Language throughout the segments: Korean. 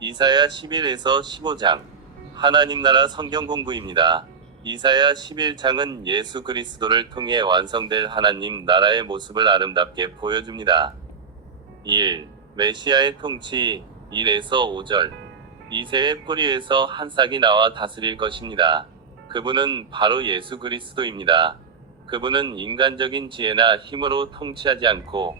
이사야 11에서 15장 하나님 나라 성경 공부입니다. 이사야 11장은 예수 그리스도를 통해 완성될 하나님 나라의 모습을 아름답게 보여줍니다. 1. 메시아의 통치 1에서 5절 이새의 뿌리에서 한 싹이 나와 다스릴 것입니다. 그분은 바로 예수 그리스도입니다. 그분은 인간적인 지혜나 힘으로 통치하지 않고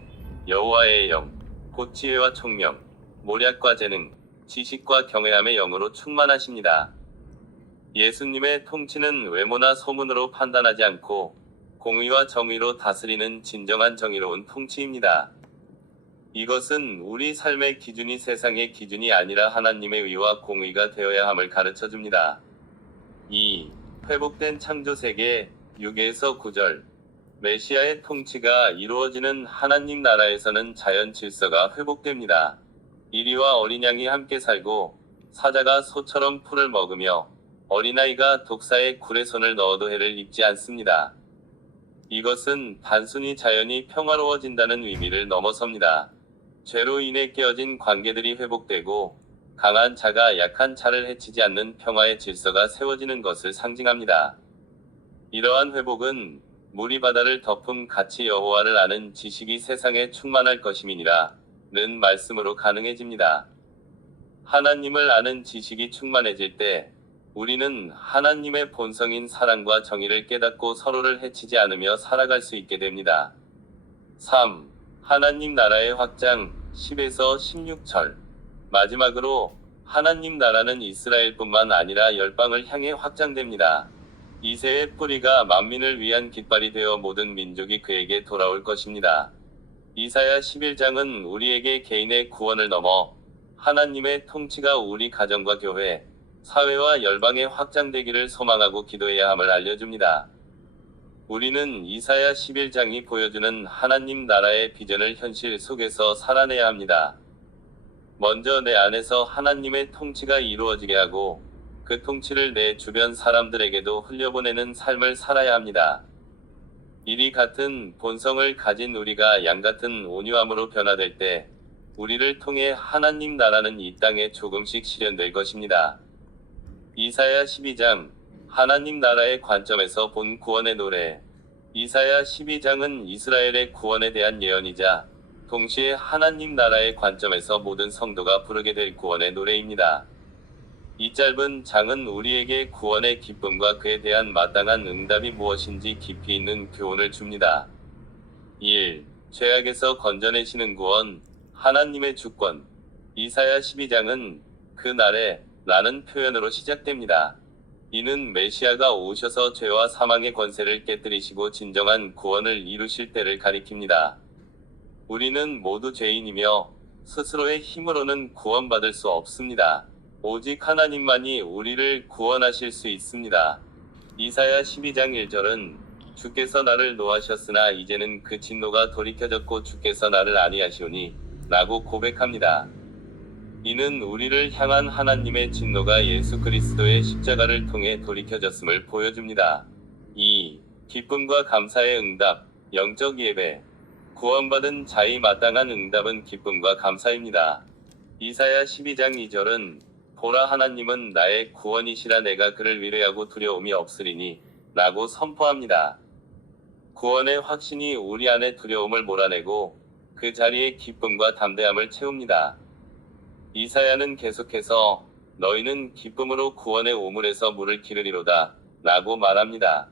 여호와의 영, 곧 지혜와 총명, 모략과 재능, 지식과 경외함의 영으로 충만하십니다. 예수님의 통치는 외모나 소문으로 판단하지 않고 공의와 정의로 다스리는 진정한 정의로운 통치입니다. 이것은 우리 삶의 기준이 세상의 기준이 아니라 하나님의 의와 공의가 되어야 함을 가르쳐줍니다. 2. 회복된 창조세계 6에서 9절 메시아의 통치가 이루어지는 하나님 나라에서는 자연 질서가 회복됩니다. 이리와 어린 양이 함께 살고 사자가 소처럼 풀을 먹으며 어린아이가 독사의 굴에 손을 넣어도 해를 입지 않습니다. 이것은 단순히 자연이 평화로워진다는 의미를 넘어섭니다. 죄로 인해 깨어진 관계들이 회복되고 강한 자가 약한 자를 해치지 않는 평화의 질서가 세워지는 것을 상징합니다. 이러한 회복은 물이 바다를 덮음 같이 여호와를 아는 지식이 세상에 충만할 것임이니라 는 말씀으로 가능해집니다. 하나님을 아는 지식이 충만해질 때 우리는 하나님의 본성인 사랑과 정의를 깨닫고 서로를 해치지 않으며 살아갈 수 있게 됩니다. 3. 하나님 나라의 확장 10에서 16절 마지막으로 하나님 나라는 이스라엘뿐만 아니라 열방을 향해 확장됩니다. 이새의 뿌리가 만민을 위한 깃발이 되어 모든 민족이 그에게 돌아올 것입니다. 이사야 11장은 우리에게 개인의 구원을 넘어 하나님의 통치가 우리 가정과 교회, 사회와 열방에 확장되기를 소망하고 기도해야 함을 알려줍니다. 우리는 이사야 11장이 보여주는 하나님 나라의 비전을 현실 속에서 살아내야 합니다. 먼저 내 안에서 하나님의 통치가 이루어지게 하고 그 통치를 내 주변 사람들에게도 흘려보내는 삶을 살아야 합니다. 이리 같은 본성을 가진 우리가 양 같은 온유함으로 변화될 때 우리를 통해 하나님 나라는 이 땅에 조금씩 실현될 것입니다. 이사야 12장 하나님 나라의 관점에서 본 구원의 노래 이사야 12장은 이스라엘의 구원에 대한 예언이자 동시에 하나님 나라의 관점에서 모든 성도가 부르게 될 구원의 노래입니다. 이 짧은 장은 우리에게 구원의 기쁨과 그에 대한 마땅한 응답이 무엇인지 깊이 있는 교훈을 줍니다. 1. 죄악에서 건져내시는 구원 하나님의 주권 이사야 12장은 그 날에 라는 표현으로 시작됩니다. 이는 메시아가 오셔서 죄와 사망의 권세를 깨뜨리시고 진정한 구원을 이루실 때를 가리킵니다. 우리는 모두 죄인이며 스스로의 힘으로는 구원받을 수 없습니다. 오직 하나님만이 우리를 구원하실 수 있습니다. 이사야 12장 1절은 주께서 나를 노하셨으나 이제는 그 진노가 돌이켜졌고 주께서 나를 아니하시오니 라고 고백합니다. 이는 우리를 향한 하나님의 진노가 예수 그리스도의 십자가를 통해 돌이켜졌음을 보여줍니다. 2. 기쁨과 감사의 응답, 영적 예배. 구원받은 자의 마땅한 응답은 기쁨과 감사입니다. 이사야 12장 2절은 보라 하나님은 나의 구원이시라 내가 그를 위로하고 두려움이 없으리니 라고 선포합니다. 구원의 확신이 우리 안에 두려움을 몰아내고 그 자리에 기쁨과 담대함을 채웁니다. 이사야는 계속해서 너희는 기쁨으로 구원의 우물에서 물을 기르리로다 라고 말합니다.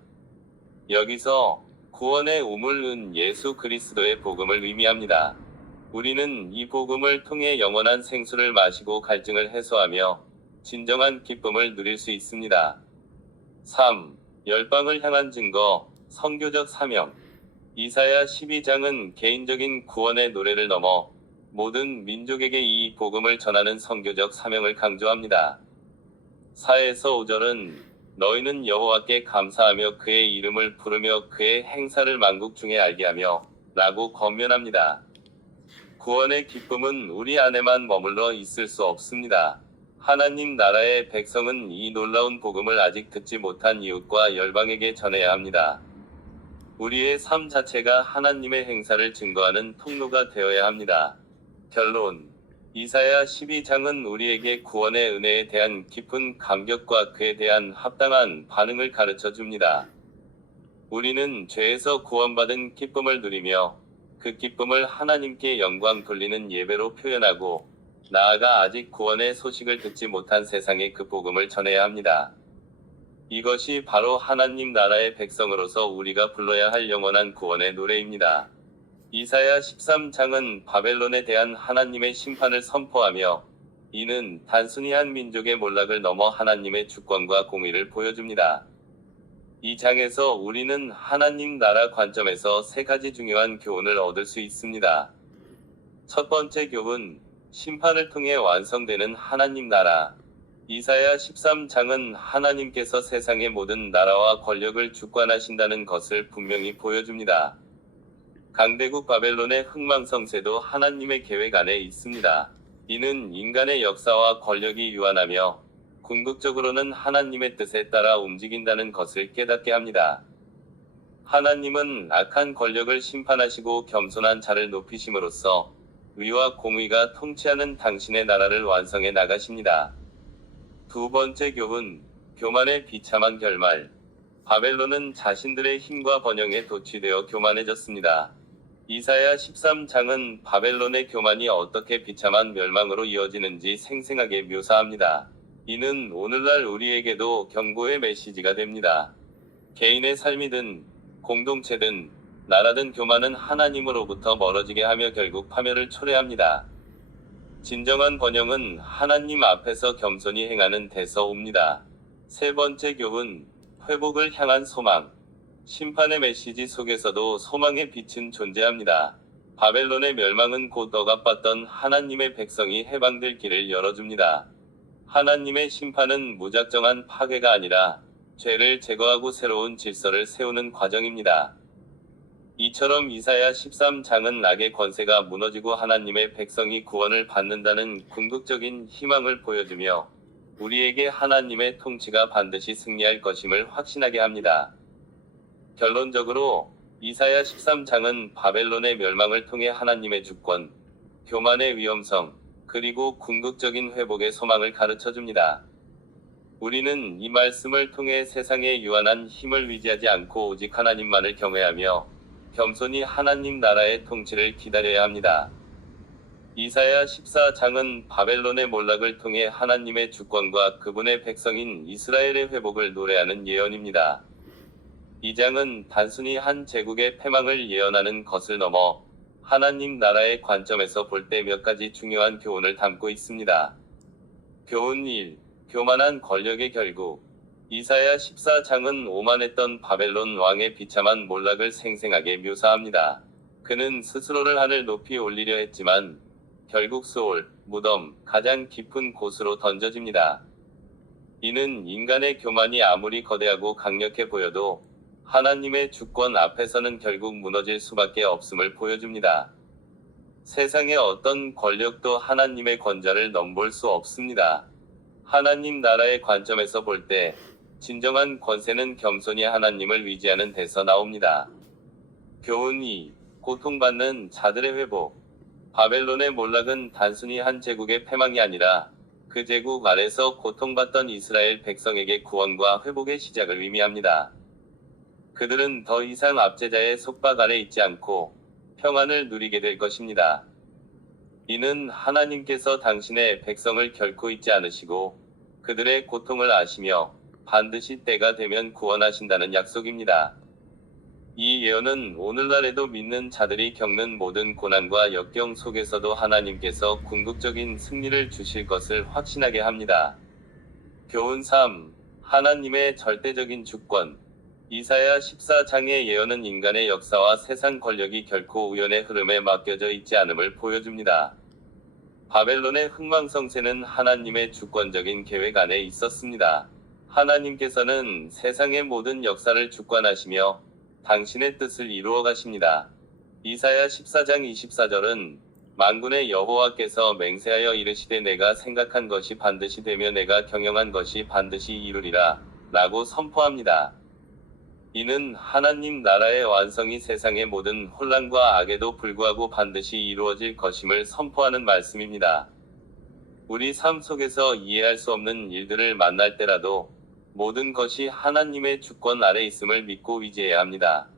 여기서 구원의 우물은 예수 그리스도의 복음을 의미합니다. 우리는 이 복음을 통해 영원한 생수를 마시고 갈증을 해소하며 진정한 기쁨을 누릴 수 있습니다. 3. 열방을 향한 증거, 선교적 사명. 이사야 12장은 개인적인 구원의 노래를 넘어 모든 민족에게 이 복음을 전하는 선교적 사명을 강조합니다. 4에서 5절은 너희는 여호와께 감사하며 그의 이름을 부르며 그의 행사를 만국 중에 알게 하며 라고 권면합니다. 구원의 기쁨은 우리 안에만 머물러 있을 수 없습니다. 하나님 나라의 백성은 이 놀라운 복음을 아직 듣지 못한 이웃과 열방에게 전해야 합니다. 우리의 삶 자체가 하나님의 행사를 증거하는 통로가 되어야 합니다. 결론. 이사야 12장은 우리에게 구원의 은혜에 대한 깊은 감격과 그에 대한 합당한 반응을 가르쳐 줍니다. 우리는 죄에서 구원받은 기쁨을 누리며 그 기쁨을 하나님께 영광 돌리는 예배로 표현하고 나아가 아직 구원의 소식을 듣지 못한 세상에 그 복음을 전해야 합니다. 이것이 바로 하나님 나라의 백성으로서 우리가 불러야 할 영원한 구원의 노래입니다. 이사야 13장은 바벨론에 대한 하나님의 심판을 선포하며 이는 단순히 한 민족의 몰락을 넘어 하나님의 주권과 공의를 보여줍니다. 이 장에서 우리는 하나님 나라 관점에서 세 가지 중요한 교훈을 얻을 수 있습니다. 첫 번째 교훈, 심판을 통해 완성되는 하나님 나라. 이사야 13장은 하나님께서 세상의 모든 나라와 권력을 주관하신다는 것을 분명히 보여줍니다. 강대국 바벨론의 흥망성쇠도 하나님의 계획 안에 있습니다. 이는 인간의 역사와 권력이 유한하며 궁극적으로는 하나님의 뜻에 따라 움직인다는 것을 깨닫게 합니다. 하나님은 악한 권력을 심판하시고 겸손한 자를 높이심으로써 의와 공의가 통치하는 당신의 나라를 완성해 나가십니다. 두 번째 교훈, 교만의 비참한 결말. 바벨론은 자신들의 힘과 번영에 도취되어 교만해졌습니다. 이사야 13장은 바벨론의 교만이 어떻게 비참한 멸망으로 이어지는지 생생하게 묘사합니다. 이는 오늘날 우리에게도 경고의 메시지가 됩니다. 개인의 삶이든 공동체든 나라든 교만은 하나님으로부터 멀어지게 하며 결국 파멸을 초래합니다. 진정한 번영은 하나님 앞에서 겸손히 행하는 데서 옵니다. 세 번째 교훈, 회복을 향한 소망. 심판의 메시지 속에서도 소망의 빛은 존재합니다. 바벨론의 멸망은 곧 억압받던 하나님의 백성이 해방될 길을 열어줍니다. 하나님의 심판은 무작정한 파괴가 아니라 죄를 제거하고 새로운 질서를 세우는 과정입니다. 이처럼 이사야 13장은 악의 권세가 무너지고 하나님의 백성이 구원을 받는다는 궁극적인 희망을 보여주며 우리에게 하나님의 통치가 반드시 승리할 것임을 확신하게 합니다. 결론적으로 이사야 13장은 바벨론의 멸망을 통해 하나님의 주권, 교만의 위험성, 그리고 궁극적인 회복의 소망을 가르쳐줍니다. 우리는 이 말씀을 통해 세상의 유한한 힘을 위지하지 않고 오직 하나님만을 경외하며 겸손히 하나님 나라의 통치를 기다려야 합니다. 이사야 14장은 바벨론의 몰락을 통해 하나님의 주권과 그분의 백성인 이스라엘의 회복을 노래하는 예언입니다. 이 장은 단순히 한 제국의 패망을 예언하는 것을 넘어 하나님 나라의 관점에서 볼 때 몇 가지 중요한 교훈을 담고 있습니다. 교훈 1. 교만한 권력의 결국. 이사야 14장은 오만했던 바벨론 왕의 비참한 몰락을 생생하게 묘사합니다. 그는 스스로를 하늘 높이 올리려 했지만 결국 수올, 무덤, 가장 깊은 곳으로 던져집니다. 이는 인간의 교만이 아무리 거대하고 강력해 보여도 하나님의 주권 앞에서는 결국 무너질 수밖에 없음을 보여줍니다. 세상의 어떤 권력도 하나님의 권좌를 넘볼 수 없습니다. 하나님 나라의 관점에서 볼 때 진정한 권세는 겸손히 하나님을 위지하는 데서 나옵니다. 교훈 2. 고통받는 자들의 회복. 바벨론의 몰락은 단순히 한 제국의 패망이 아니라 그 제국 아래서 고통받던 이스라엘 백성에게 구원과 회복의 시작을 의미합니다. 그들은 더 이상 압제자의 속박 아래 있지 않고 평안을 누리게 될 것입니다. 이는 하나님께서 당신의 백성을 결코 잊지 않으시고 그들의 고통을 아시며 반드시 때가 되면 구원하신다는 약속입니다. 이 예언은 오늘날에도 믿는 자들이 겪는 모든 고난과 역경 속에서도 하나님께서 궁극적인 승리를 주실 것을 확신하게 합니다. 교훈 3. 하나님의 절대적인 주권. 이사야 14장의 예언은 인간의 역사와 세상 권력이 결코 우연의 흐름에 맡겨져 있지 않음을 보여줍니다. 바벨론의 흥망성쇠는 하나님의 주권적인 계획 안에 있었습니다. 하나님께서는 세상의 모든 역사를 주관하시며 당신의 뜻을 이루어 가십니다. 이사야 14장 24절은 만군의 여호와께서 맹세하여 이르시되 내가 생각한 것이 반드시 되며 내가 경영한 것이 반드시 이루리라 라고 선포합니다. 이는 하나님 나라의 완성이 세상의 모든 혼란과 악에도 불구하고 반드시 이루어질 것임을 선포하는 말씀입니다. 우리 삶 속에서 이해할 수 없는 일들을 만날 때라도 모든 것이 하나님의 주권 아래 있음을 믿고 의지해야 합니다.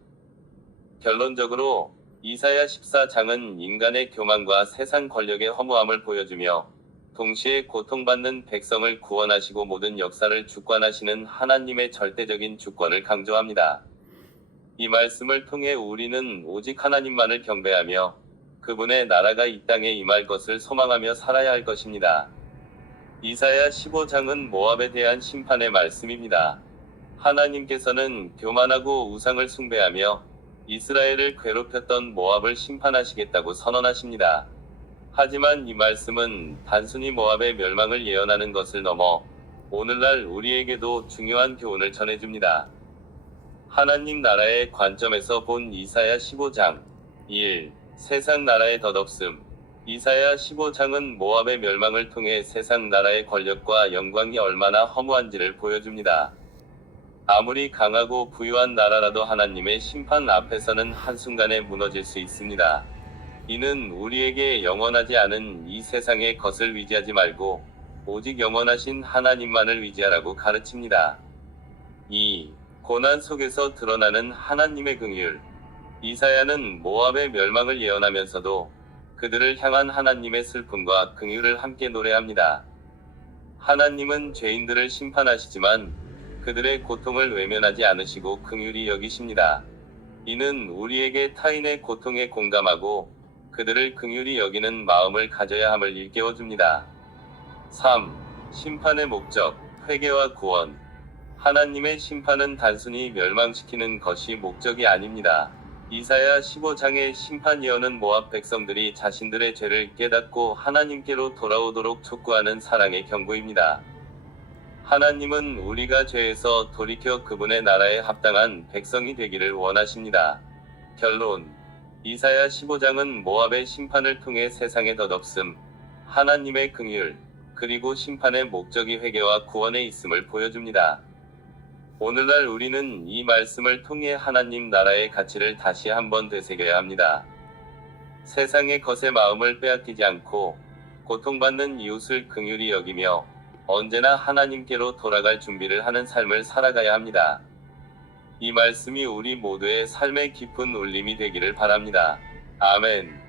결론적으로 이사야 14장은 인간의 교만과 세상 권력의 허무함을 보여주며 동시에 고통받는 백성을 구원하시고 모든 역사를 주관하시는 하나님의 절대적인 주권을 강조합니다. 이 말씀을 통해 우리는 오직 하나님만을 경배하며 그분의 나라가 이 땅에 임할 것을 소망하며 살아야 할 것입니다. 이사야 15장은 모압에 대한 심판의 말씀입니다. 하나님께서는 교만하고 우상을 숭배하며 이스라엘을 괴롭혔던 모압을 심판하시겠다고 선언하십니다. 하지만 이 말씀은 단순히 모압의 멸망을 예언하는 것을 넘어 오늘날 우리에게도 중요한 교훈을 전해줍니다. 하나님 나라의 관점에서 본 이사야 15장 1. 세상 나라의 덧없음. 이사야 15장은 모압의 멸망을 통해 세상 나라의 권력과 영광이 얼마나 허무한지를 보여줍니다. 아무리 강하고 부유한 나라라도 하나님의 심판 앞에서는 한순간에 무너질 수 있습니다. 이는 우리에게 영원하지 않은 이 세상의 것을 위지하지 말고 오직 영원하신 하나님만을 위지하라고 가르칩니다. 2. 고난 속에서 드러나는 하나님의 긍휼. 이사야는 모압의 멸망을 예언하면서도 그들을 향한 하나님의 슬픔과 긍휼을 함께 노래합니다. 하나님은 죄인들을 심판하시지만 그들의 고통을 외면하지 않으시고 긍휼히 여기십니다. 이는 우리에게 타인의 고통에 공감하고 그들을 긍휼히 여기는 마음을 가져야 함을 일깨워줍니다. 3. 심판의 목적, 회개와 구원. 하나님의 심판은 단순히 멸망시키는 것이 목적이 아닙니다. 이사야 15장의 심판 예언은 모압 백성들이 자신들의 죄를 깨닫고 하나님께로 돌아오도록 촉구하는 사랑의 경고입니다. 하나님은 우리가 죄에서 돌이켜 그분의 나라에 합당한 백성이 되기를 원하십니다. 결론. 이사야 15장은 모압의 심판을 통해 세상의 덧없음, 하나님의 긍휼, 그리고 심판의 목적이 회개와 구원에 있음을 보여줍니다. 오늘날 우리는 이 말씀을 통해 하나님 나라의 가치를 다시 한번 되새겨야 합니다. 세상의 것에 마음을 빼앗기지 않고 고통받는 이웃을 긍휼히 여기며 언제나 하나님께로 돌아갈 준비를 하는 삶을 살아가야 합니다. 이 말씀이 우리 모두의 삶의 깊은 울림이 되기를 바랍니다. 아멘.